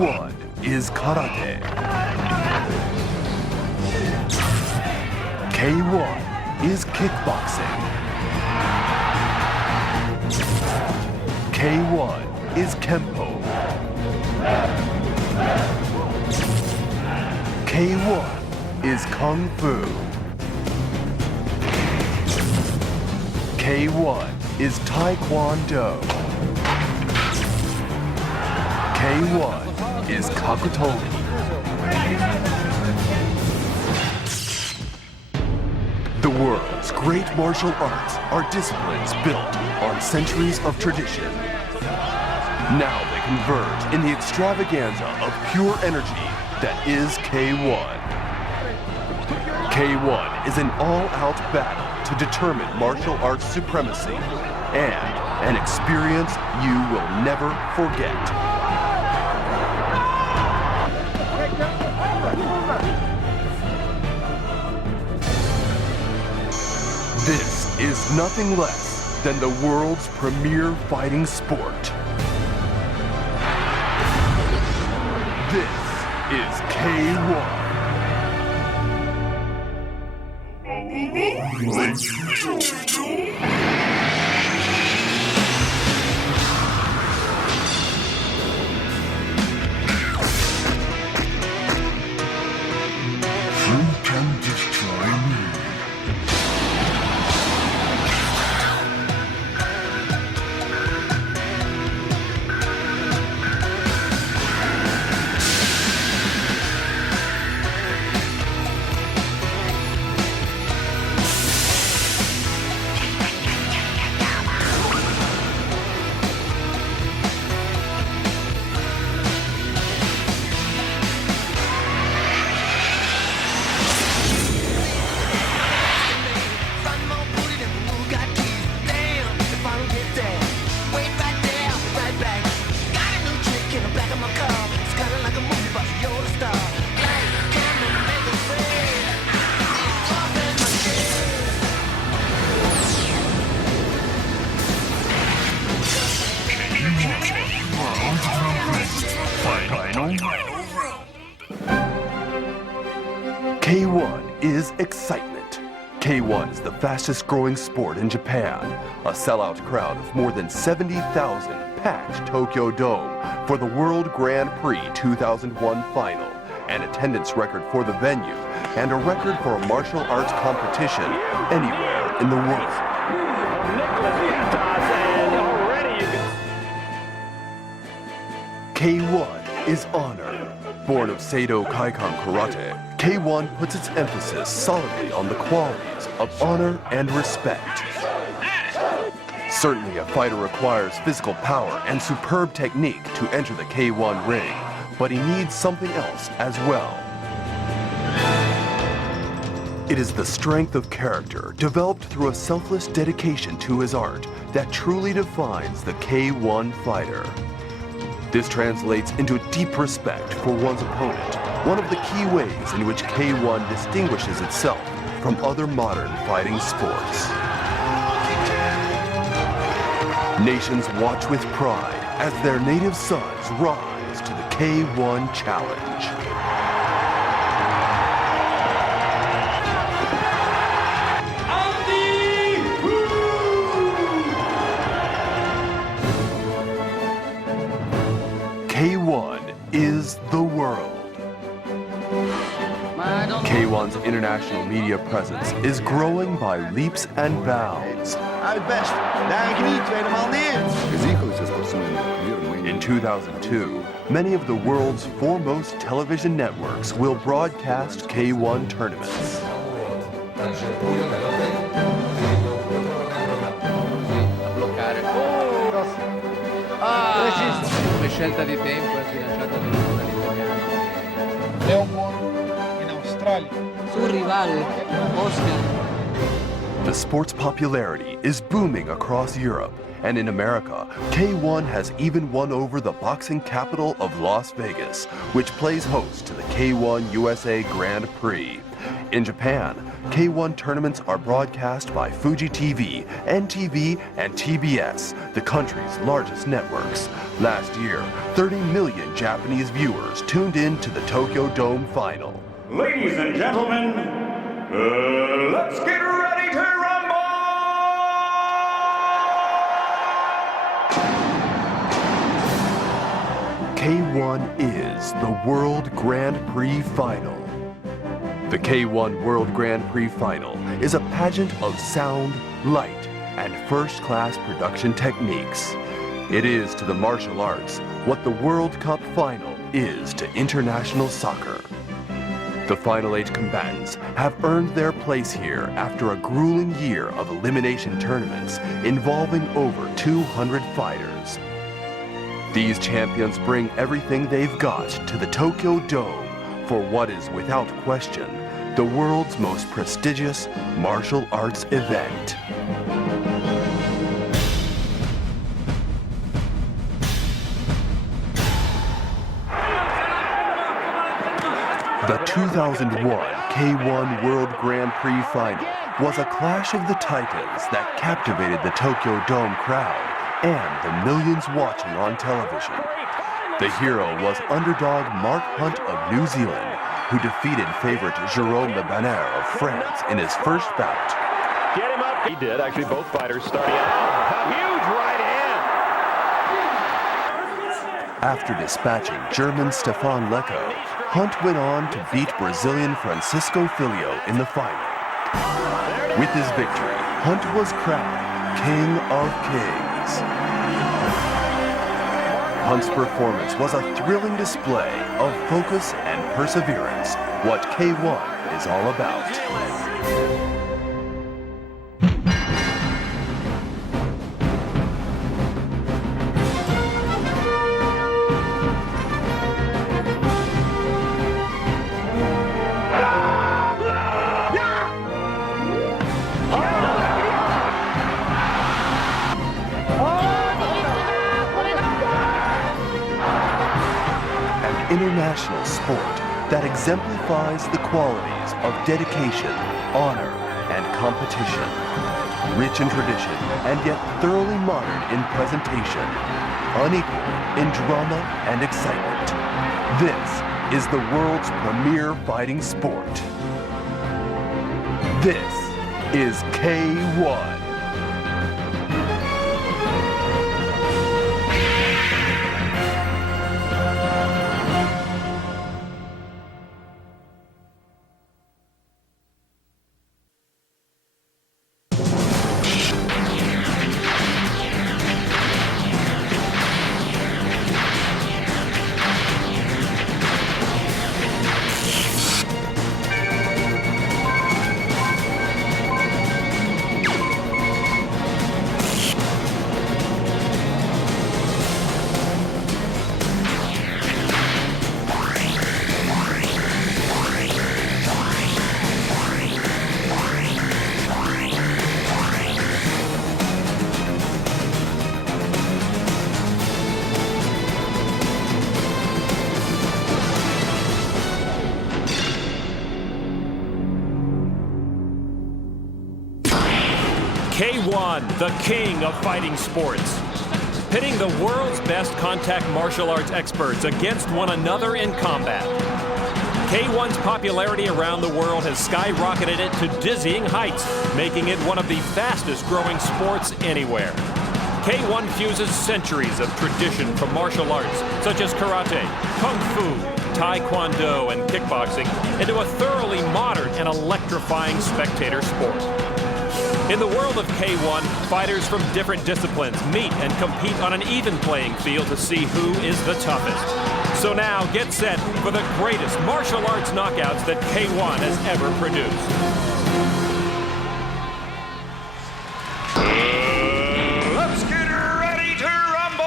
K1 is karate. K1 is kickboxing. K1 is kempo. K1 is kung fu. K1 is taekwondo. K1 is kakutogi. The world's great martial arts are disciplines built on centuries of tradition. Now they converge in the extravaganza of pure energy that is K1. K1 is an all-out battle to determine martial arts supremacy and an experience you will never forget. This is nothing less than the world's premier fighting sport. This is K1. Who can destroy me? K1 is excitement. K1 is the fastest growing sport in Japan. A sellout crowd of more than 70,000 packed Tokyo Dome for the World Grand Prix 2001 final, an attendance record for the venue, and a record for a martial arts competition anywhere in the world. K1 is honor. Born of Seido Kaikan Karate, K1 puts its emphasis solidly on the qualities of honor and respect. Certainly a fighter requires physical power and superb technique to enter the K1 ring, but he needs something else as well. It is the strength of character developed through a selfless dedication to his art that truly defines the K1 fighter. This translates into deep respect for one's opponent, one of the key ways in which K1 distinguishes itself from other modern fighting sports. Nations watch with pride as their native sons rise to the K1 challenge. K1 is the world. K1's international media presence is growing by leaps and bounds. In 2002, many of the world's foremost television networks will broadcast K1 tournaments. Scelta di tempo è sbilanciata dall'italiano. Leopold in Australia. Sul rivale, Oscar. The sport's popularity is booming across Europe, and in America, K1 has even won over the boxing capital of Las Vegas, which plays host to the K1 USA Grand Prix. In Japan, K1 tournaments are broadcast by Fuji TV, NTV, and TBS, the country's largest networks. Last year, 30 million Japanese viewers tuned in to the Tokyo Dome final. Ladies and gentlemen, let's get ready to rumble! K1 is the World Grand Prix Final. The K1 World Grand Prix Final is a pageant of sound, light, and first-class production techniques. It is to the martial arts what the World Cup Final is to international soccer. The Final 8 combatants have earned their place here after a grueling year of elimination tournaments involving over 200 fighters. These champions bring everything they've got to the Tokyo Dome for what is, without question, the world's most prestigious martial arts event. The 2001 K1 World Grand Prix Final was a clash of the titans that captivated the Tokyo Dome crowd and the millions watching on television. The hero was underdog Mark Hunt of New Zealand, who defeated favorite Jérôme Le Banner of France in his first bout. Get him up. He did. Actually, both fighters starting out. A huge right hand. After dispatching German Stefan Lecco, Hunt went on to beat Brazilian Francisco Filho in the final. With his victory, Hunt was crowned King of Kings. Hunt's performance was a thrilling display of focus and perseverance, what K1 is all about. International sport that exemplifies the qualities of dedication, honor, and competition. Rich in tradition and yet thoroughly modern in presentation. Unequaled in drama and excitement. This is the world's premier fighting sport. This is K1. K1, the king of fighting sports. Pitting the world's best contact martial arts experts against one another in combat. K1's popularity around the world has skyrocketed it to dizzying heights, making it one of the fastest growing sports anywhere. K1 fuses centuries of tradition from martial arts, such as karate, kung fu, taekwondo, and kickboxing, into a thoroughly modern and electrifying spectator sport. In the world of K1, fighters from different disciplines meet and compete on an even playing field to see who is the toughest. So now, get set for the greatest martial arts knockouts that K1 has ever produced. Let's get ready to rumble!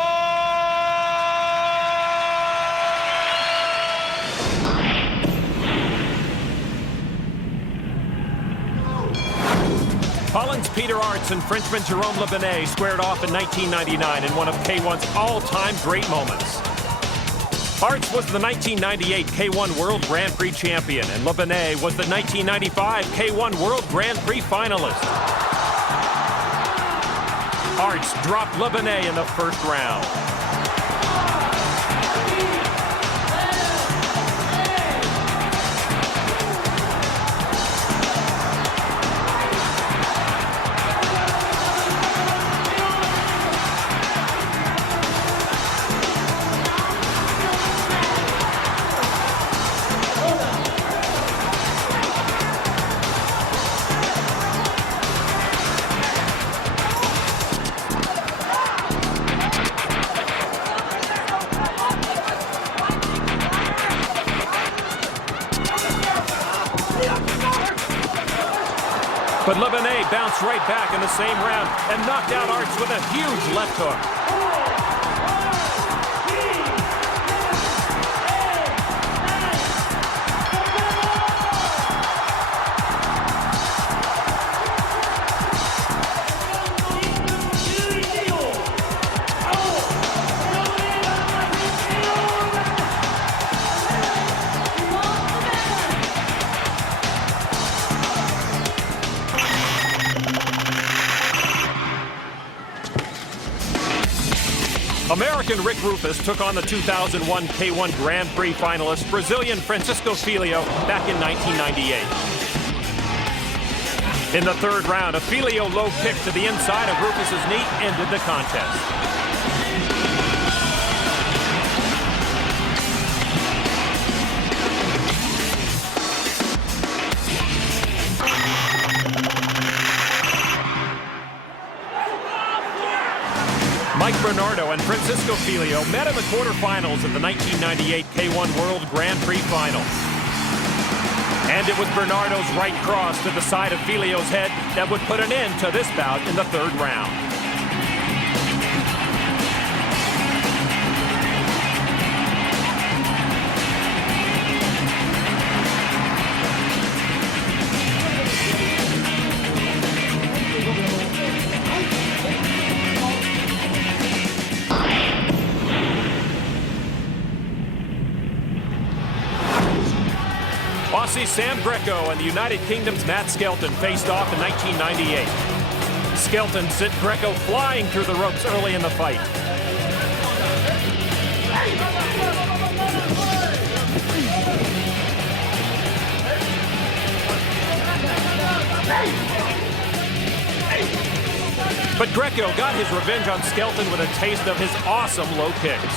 Holland's Peter Arts and Frenchman Jérôme Le Banner squared off in 1999 in one of K1's all-time great moments. Arts was the 1998 K1 World Grand Prix champion, and Lebanet was the 1995 K1 World Grand Prix finalist. Arts dropped Lebanet in the first round. But Lebanet bounced right back in the same round and knocked out Arts with a huge left hook. American Rick Rufus took on the 2001 K1 Grand Prix finalist Brazilian Francisco Filho back in 1998. In the third round, a Filho low kick to the inside of Rufus's knee ended the contest. Mike Bernardo and Francisco Filho met in the quarterfinals of the 1998 K1 World Grand Prix final. And it was Bernardo's right cross to the side of Filho's head that would put an end to this bout in the third round. Aussie Sam Greco and the United Kingdom's Matt Skelton faced off in 1998. Skelton sent Greco flying through the ropes early in the fight. But Greco got his revenge on Skelton with a taste of his awesome low kicks.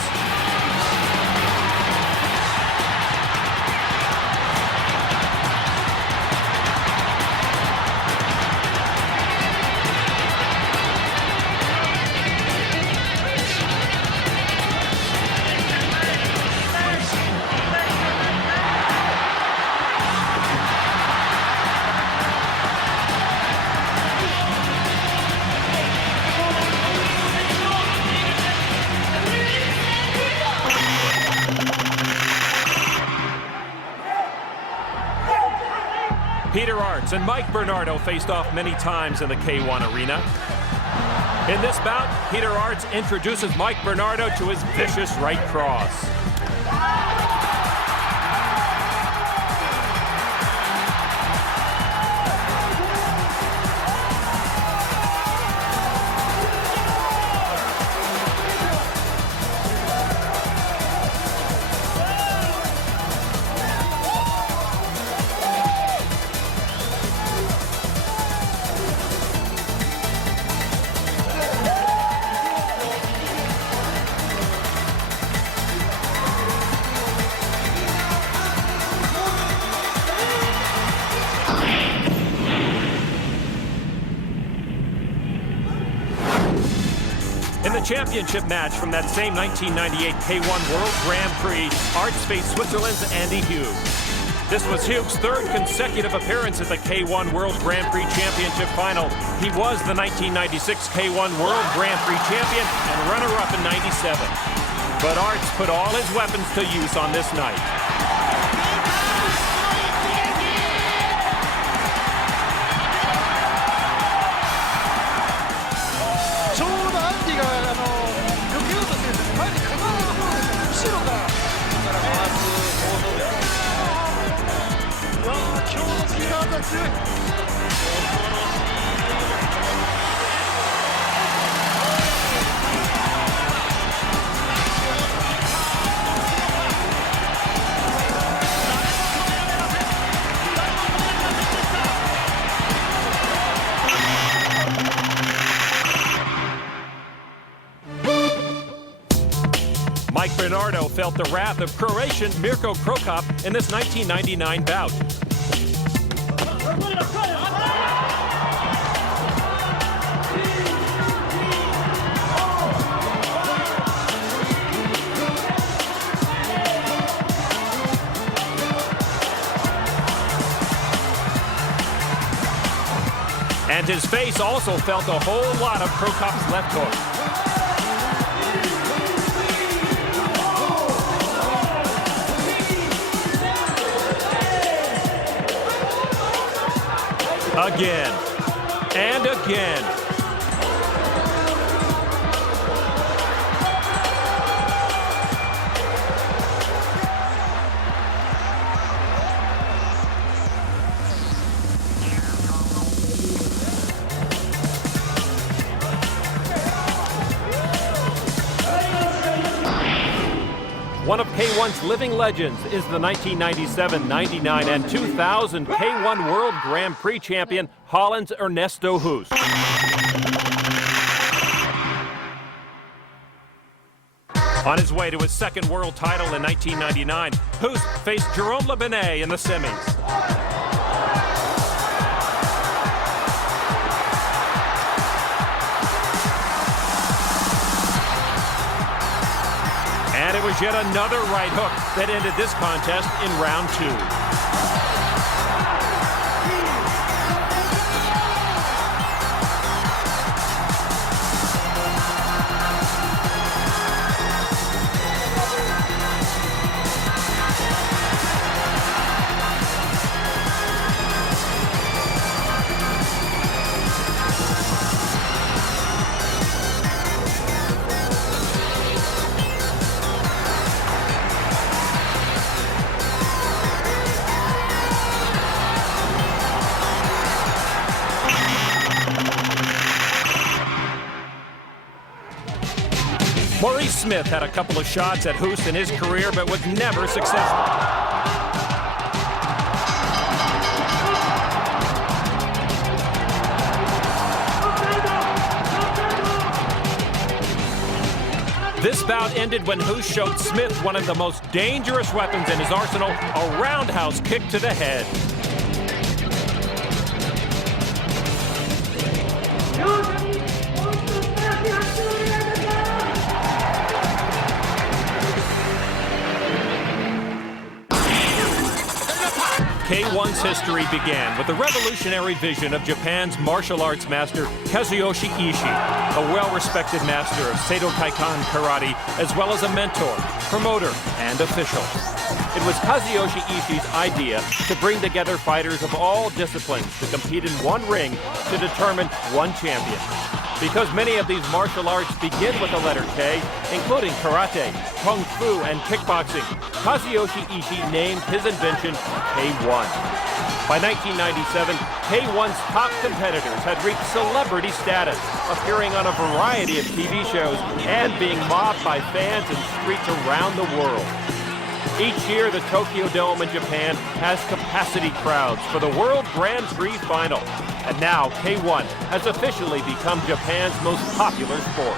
Peter Arts and Mike Bernardo faced off many times in the K1 arena. In this bout, Peter Arts introduces Mike Bernardo to his vicious right cross. In the championship match from that same 1998 K1 World Grand Prix, Arts faced Switzerland's Andy Hughes. This was Hughes' third consecutive appearance at the K1 World Grand Prix Championship final. He was the 1996 K1 World Grand Prix champion and runner-up in '97. But Arts put all his weapons to use on this night. Bernardo felt the wrath of Croatian Mirko Krokop in this 1999 bout. And his face also felt a whole lot of Krokop's left hook. Again and again. One of K1's living legends is the 1997, 99, and 2000 K1 World Grand Prix champion, Holland's Ernesto Hoos. On his way to his second world title in 1999, Hoos faced Jerome Le Benet in the semis. And it was yet another right hook that ended this contest in round 2. Maurice Smith had a couple of shots at Hoos in his career, but was never successful. This bout ended when Hoos showed Smith one of the most dangerous weapons in his arsenal, a roundhouse kick to the head. K1's history began with the revolutionary vision of Japan's martial arts master Kazuyoshi Ishii, a well-respected master of Seito Kaikan karate, as well as a mentor, promoter, and official. It was Kazuyoshi Ishii's idea to bring together fighters of all disciplines to compete in one ring to determine one champion. Because many of these martial arts begin with the letter K, including karate, kung fu, and kickboxing, Kazuyoshi Ishii named his invention K1. By 1997, K1's top competitors had reached celebrity status, appearing on a variety of TV shows and being mobbed by fans in streets around the world. Each year, the Tokyo Dome in Japan has capacity crowds for the World Grand Prix Final. And now, K1 has officially become Japan's most popular sport.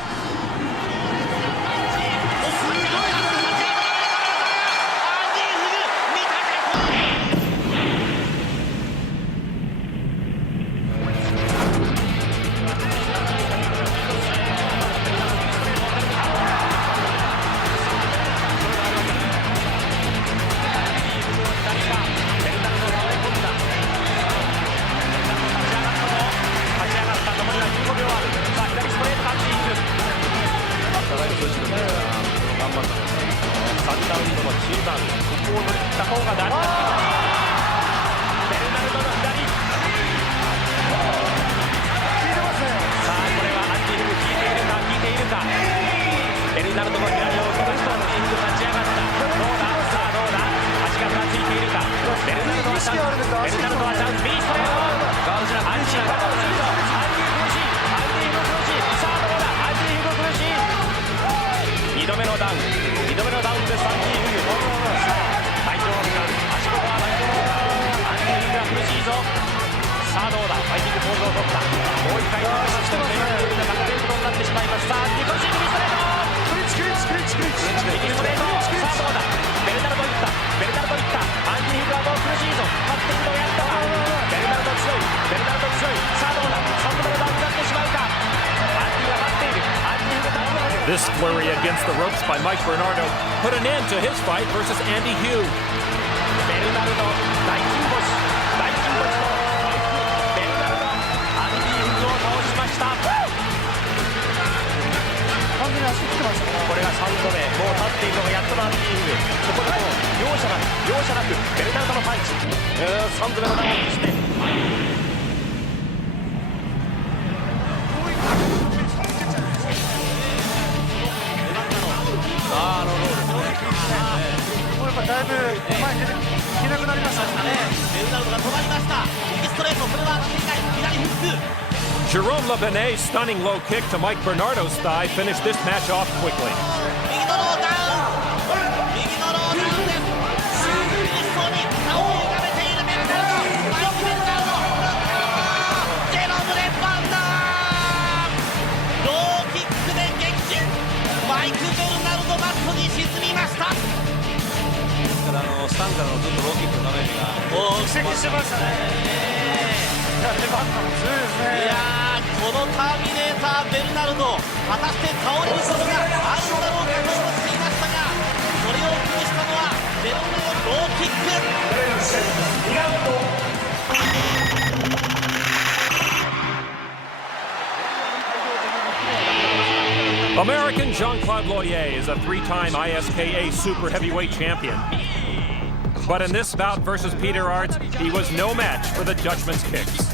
右ストレート、さあどうだ、ベルナルドいった、ベルナルドいった、アンディ・フラボー苦しいぞ、勝っているのをやったが、ベルナルド強い、ベルナルド強い、さあどうだ、サンドバルダウンになってしまうか、アンディが待っている、アンディ・フラボー。This flurry against the ropes by Mike Bernardo put an end to his fight versus Andy Hugh. ベルナルド、大金星、大金星と、ベルナルド、アンディ・フグを倒しました。これが3度目、もう立っているのがやっとのアンディ・フグ。ここでもう容赦なくベルナルドのパンチ、3度目のダウンにして。だいぶ前に出ていけなくなりましたね。ベルナルドが止まりました。右ストレート、それは当たっていない。左フック。Jerome Lebanet's stunning low kick to Mike Bernardo's thigh finished this match off quickly. 右のローダウン。右のローダウンです。苦しそうに顔を歪めているベルナルド。マイク・ベルナルド。ジェロム・レバンダー。ローキックで撃沈。マイク・ベルナルドマットに沈みました。スタンからのずっとローキックのダメージが奇跡してましたね。いや、レバンダも強いですね。いやー、このターミネーターベルナルド、果たして倒れることがあるんだろうかと思っていましたが、それを崩したのはベルナルドローキック。American Jean-Claude Loyer is a three-time ISKA super heavyweight champion. But in this bout versus Peter Arts, he was no match for the Dutchman's kicks.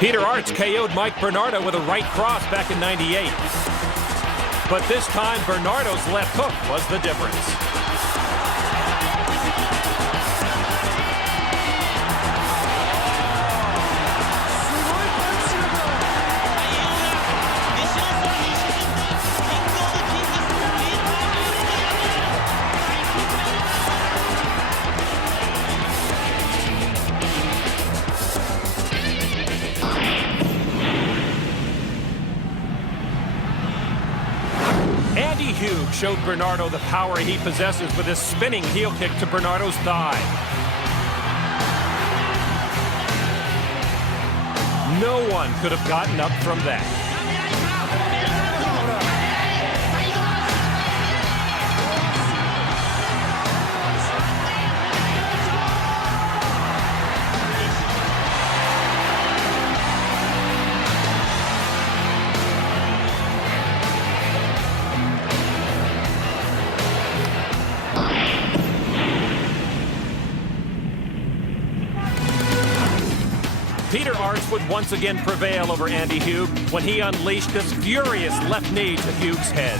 Peter Arts KO'd Mike Bernardo with a right cross back in '98. But this time, Bernardo's left hook was the difference. Andy Hugh showed Bernardo the power he possesses with his spinning heel kick to Bernardo's thigh. No one could have gotten up from that. Peter Arts would once again prevail over Andy Hugh when he unleashed this furious left knee to Hugh's head.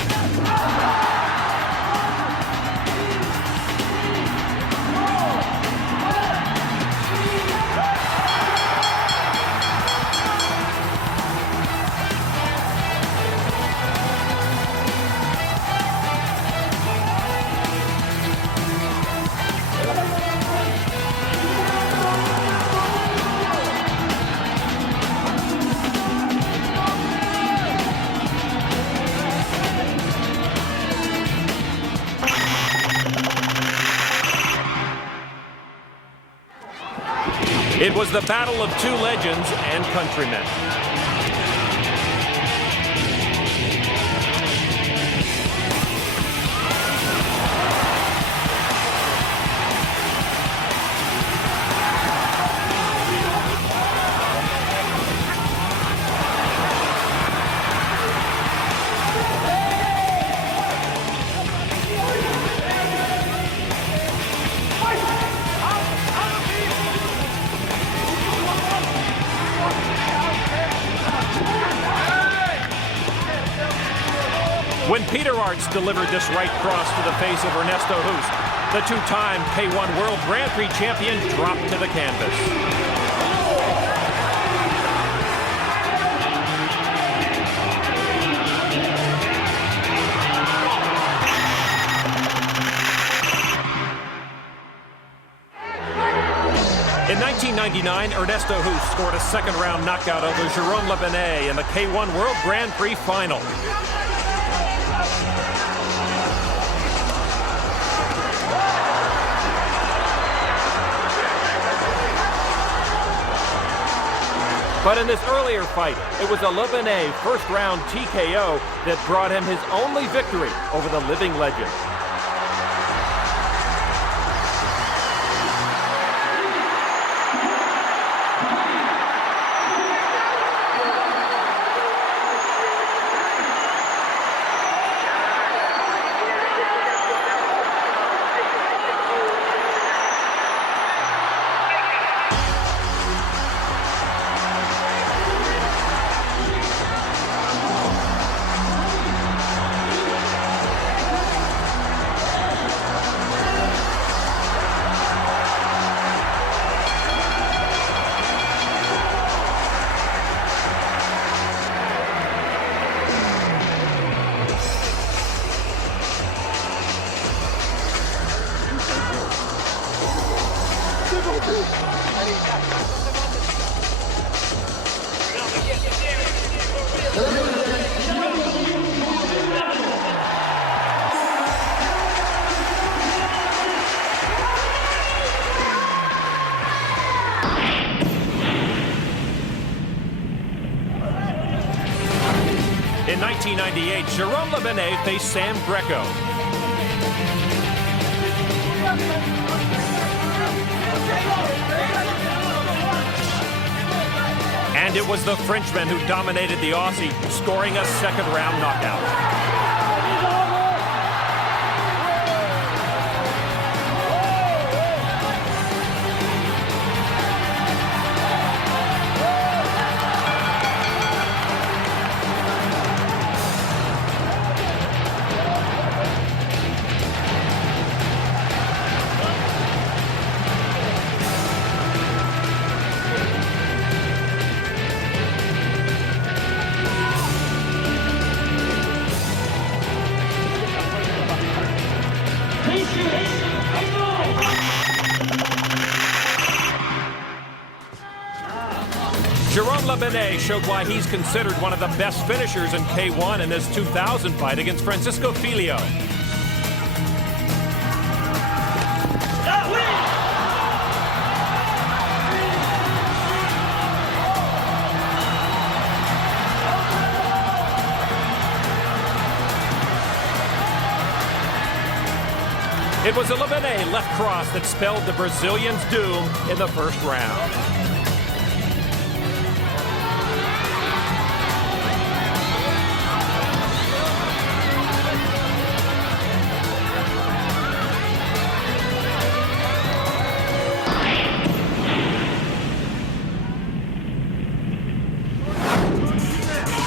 It was the battle of two legends and countrymen. When Peter Arts delivered this right cross to the face of Ernesto Hoost, the two-time K1 World Grand Prix champion dropped to the canvas. In 1999, Ernesto Hoost scored a second-round knockout over Jérôme Le Benet in the K1 World Grand Prix final. But in this earlier fight, it was a Le Benet first-round TKO that brought him his only victory over the living legend. In 1998, Jérôme Le Benet faced Sam Greco. And it was the Frenchman who dominated the Aussie, scoring a second-round knockout. Jérôme Le Benet showed why he's considered one of the best finishers in K1 in this 2000 fight against Francisco Filho. It was a Le Benet left cross that spelled the Brazilian's doom in the first round.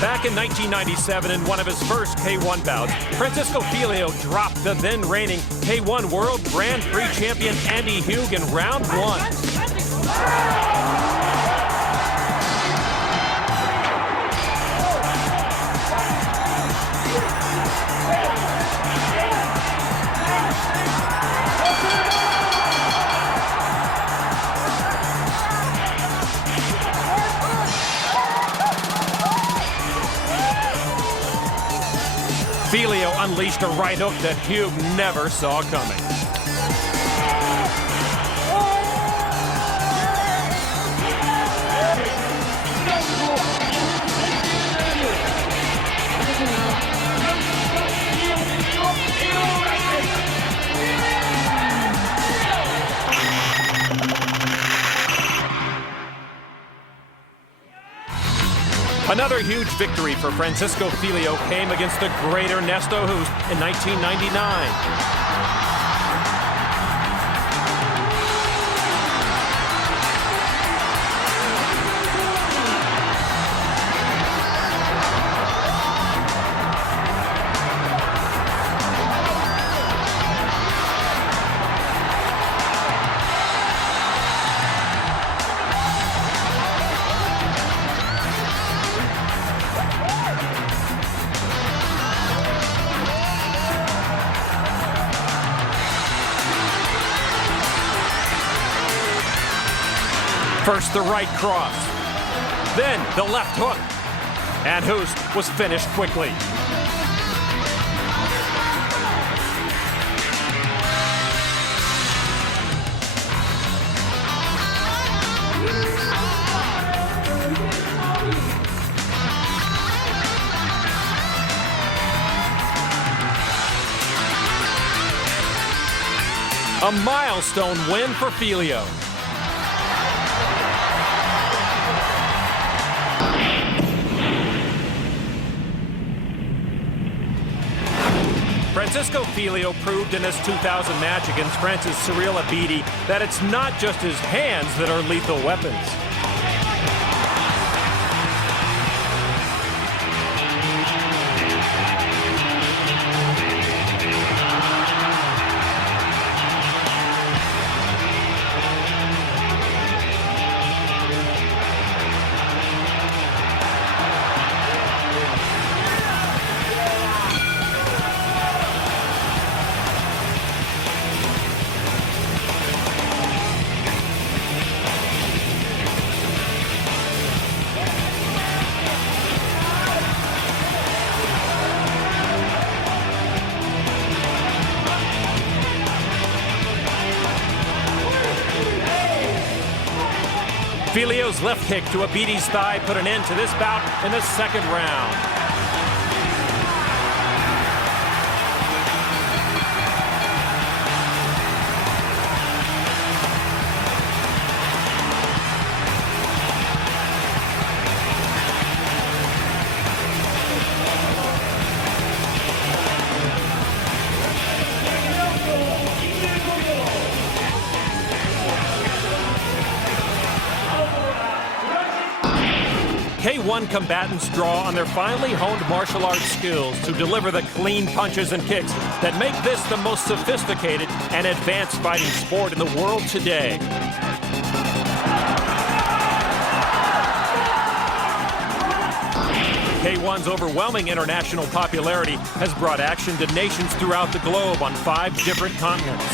Back in 1997, in one of his first K1 bouts, Francisco Filho dropped the then-reigning K1 World Grand Prix champion Andy Hugh in round one. Filho unleashed a right hook that Hugh never saw coming. Another huge victory for Francisco Filho came against the great Ernesto Hoost in 1999. First the right cross, then the left hook, and Hoost was finished quickly. A milestone win for Filio. Francisco Filio proved in his 2000 match against France's Cyril Abidi that it's not just his hands that are lethal weapons. Filio's left kick to Abidi's thigh put an end to this bout in the second round. K1 combatants draw on their finely honed martial arts skills to deliver the clean punches and kicks that make this the most sophisticated and advanced fighting sport in the world today. K1's overwhelming international popularity has brought action to nations throughout the globe on 5 different continents.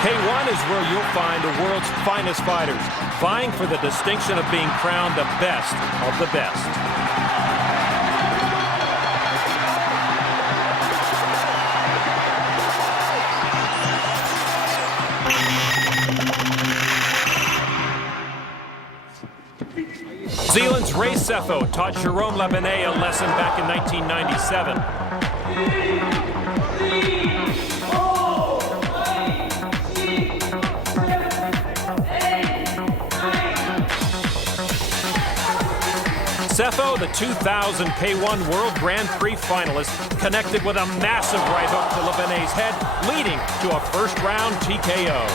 K1 is where you'll find the world's finest fighters, vying for the distinction of being crowned the best of the best. Zealand's Ray Sefo taught Jerome Labenet a lesson back in 1997. Sefo, the 2000 K1 World Grand Prix finalist, connected with a massive right hook to Labenet's head, leading to a first-round TKO.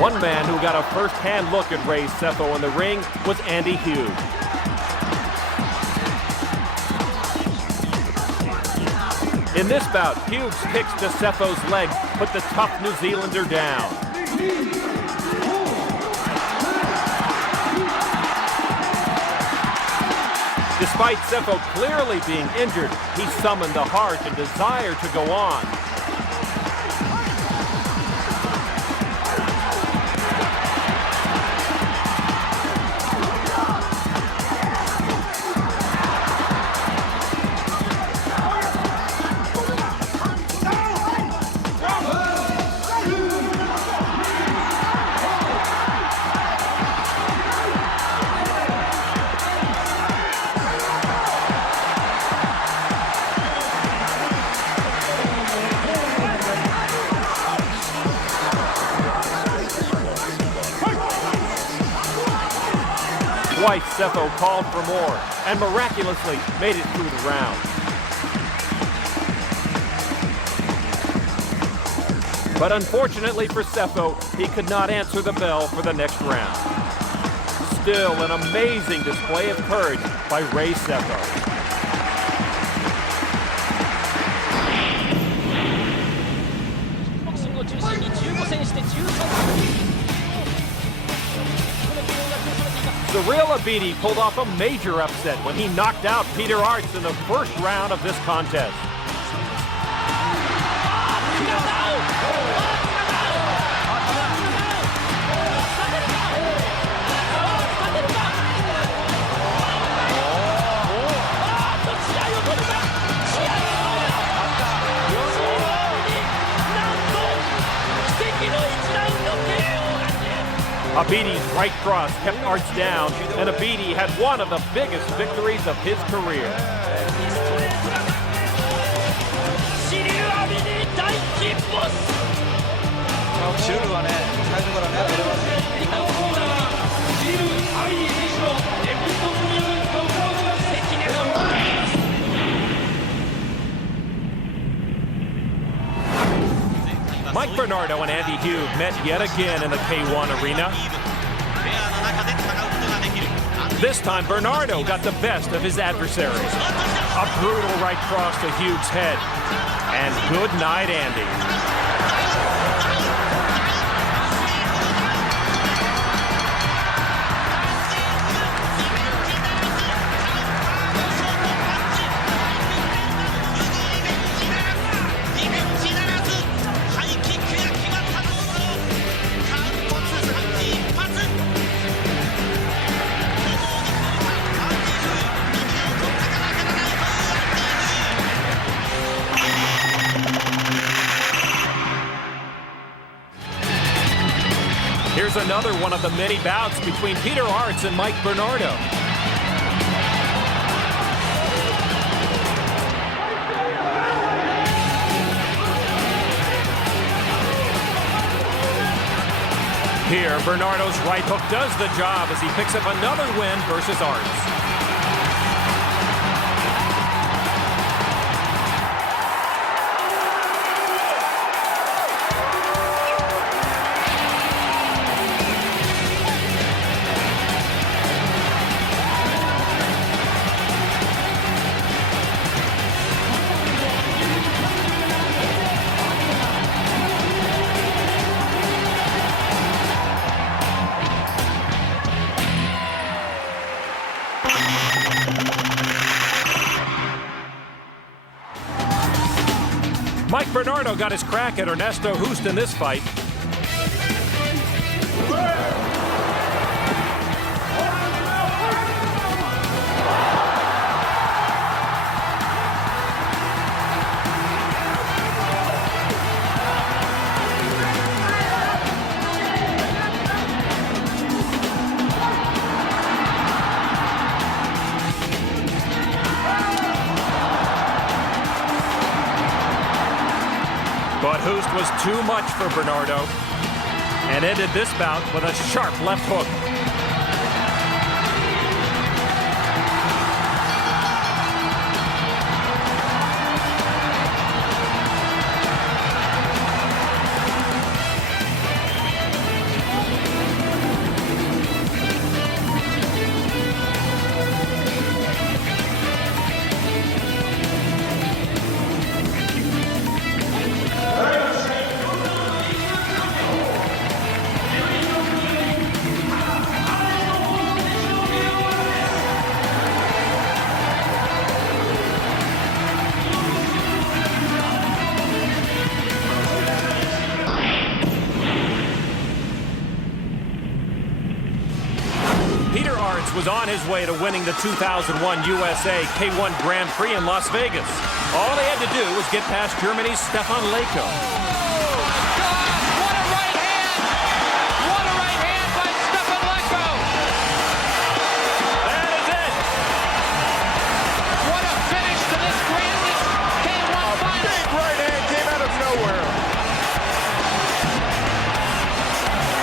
One man who got a first-hand look at Ray Sefo in the ring was Andy Hughes. In this bout, Hughes kicks to Sefo's legs, put the tough New Zealander down. Despite Sefo clearly being injured, he summoned the heart and desire to go on. Twice Seppo called for more and miraculously made it through the round. But unfortunately for Seppo, he could not answer the bell for the next round. Still an amazing display of courage by Ray Seppo. Cyril Abidi pulled off a major upset when he knocked out Peter Arts in the first round of this contest. Abidi's right cross kept Arts down, and Abidi had one of the biggest victories of his career. Mike Bernardo and Andy Hugh met yet again in the K1 arena. This time, Bernardo got the best of his adversaries. A brutal right cross to Hugh's head. And good night, Andy. Here's another one of the many bouts between Peter Arts and Mike Bernardo. Here, Bernardo's right hook does the job as he picks up another win versus Arts. Mike Bernardo got his crack at Ernesto Hoost in this fight. But Hoost was too much for Bernardo and ended this bout with a sharp left hook. Peter Arts was on his way to winning the 2001 USA K1 Grand Prix in Las Vegas. All they had to do was get past Germany's Stefan Leko.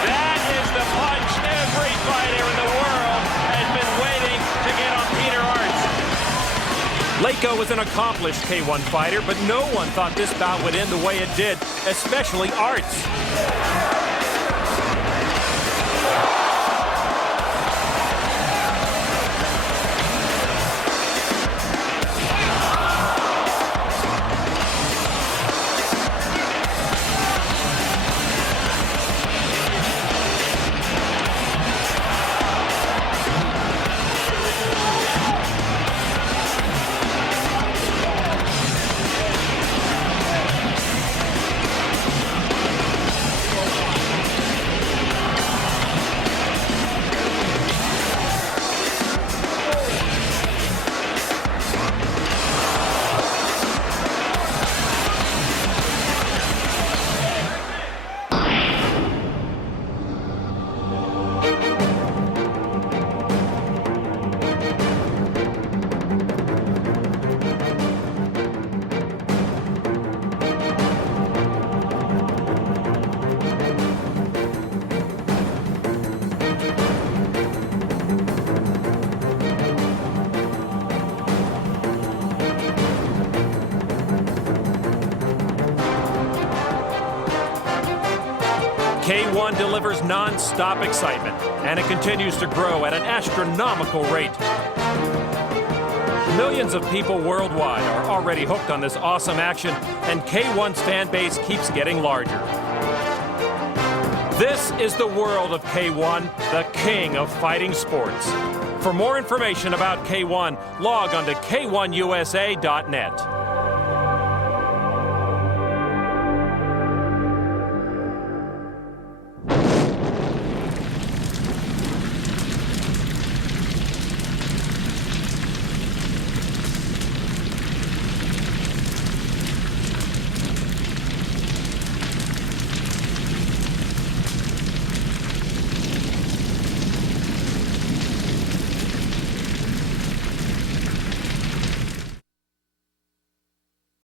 That is the punch every fighter in the world has been Lako is an accomplished K1 fighter, but no one thought this bout would end the way it did, especially Arts. K1 delivers non-stop excitement, and it continues to grow at an astronomical rate. Millions of people worldwide are already hooked on this awesome action, and K1's fan base keeps getting larger. This is the world of K1, the king of fighting sports. For more information about K1, log on to K1USA.net.